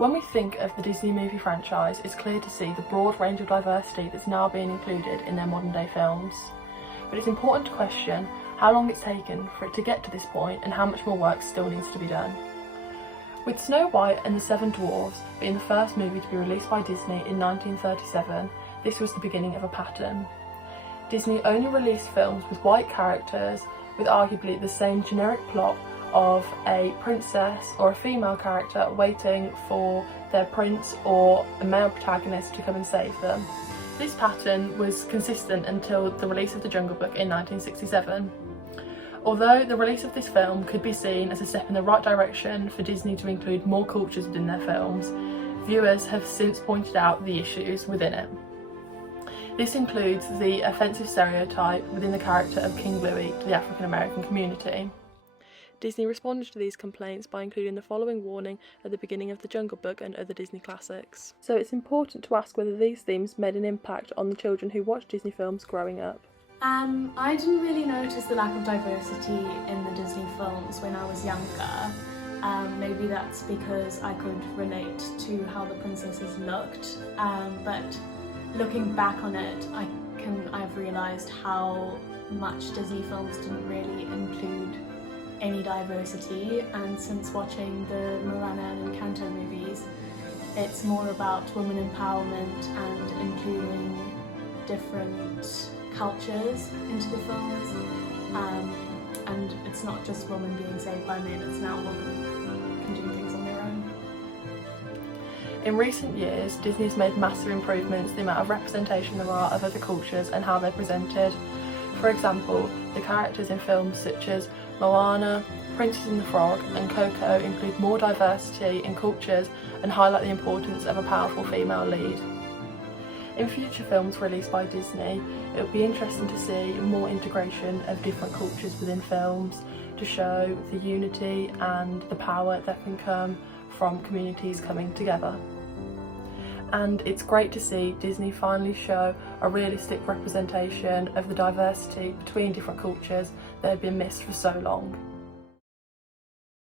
When we think of the Disney movie franchise, it's clear to see the broad range of diversity that's now being included in their modern day films. But it's important to question how long it's taken for it to get to this point and how much more work still needs to be done. With Snow White and the Seven Dwarfs being the first movie to be released by Disney in 1937, this was the beginning of a pattern. Disney only released films with white characters with arguably the same generic plot of a princess or a female character waiting for their prince or a male protagonist to come and save them. This pattern was consistent until the release of The Jungle Book in 1967. Although the release of this film could be seen as a step in the right direction for Disney to include more cultures within their films, viewers have since pointed out the issues within it. This includes the offensive stereotype within the character of King Louie to the African American community. Disney responded to these complaints by including the following warning at the beginning of The Jungle Book and other Disney classics. So it's important to ask whether these themes made an impact on the children who watched Disney films growing up. I didn't really notice the lack of diversity in the Disney films when I was younger. Maybe that's because I could relate to how the princesses looked, but looking back on it, I've realised how much Disney films didn't really include any diversity, and since watching the Moana and Encanto movies, it's more about women empowerment and including different cultures into the films, and it's not just women being saved by men, it's now women can do things on their own. In recent years, Disney has made massive improvements to the amount of representation there are of other cultures and how they're presented. For example, the characters in films such as Moana, Princess and the Frog and Coco include more diversity in cultures and highlight the importance of a powerful female lead. In future films released by Disney, it will be interesting to see more integration of different cultures within films to show the unity and the power that can come from communities coming together. And it's great to see Disney finally show a realistic representation of the diversity between different cultures that had been missed for so long.